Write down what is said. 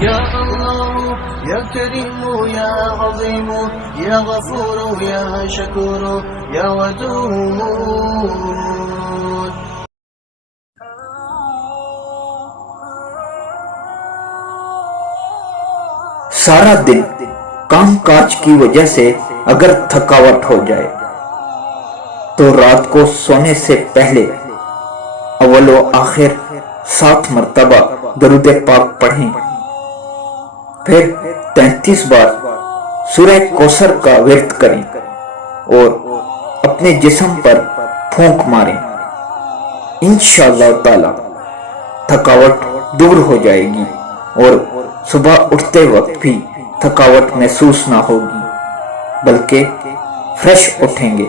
يا الله يا كريم يا عظيم يا غفور يا شكور يا ودود. سارا دن کام کاج کی وجہ سے اگر تھکاوٹ ہو جائے تو رات کو سونے سے پہلے اول و آخر 7 مرتبہ درود پاک پڑھیں، پھر 33 بار سورہ کوثر کا ورد کریں اور اپنے جسم پر پھونک ماریں۔ انشاءاللہ تعالی تھکاوٹ دور ہو جائے گی اور صبح اٹھتے وقت بھی تھکاوٹ محسوس نہ ہوگی، بلکہ فریش اٹھیں گے۔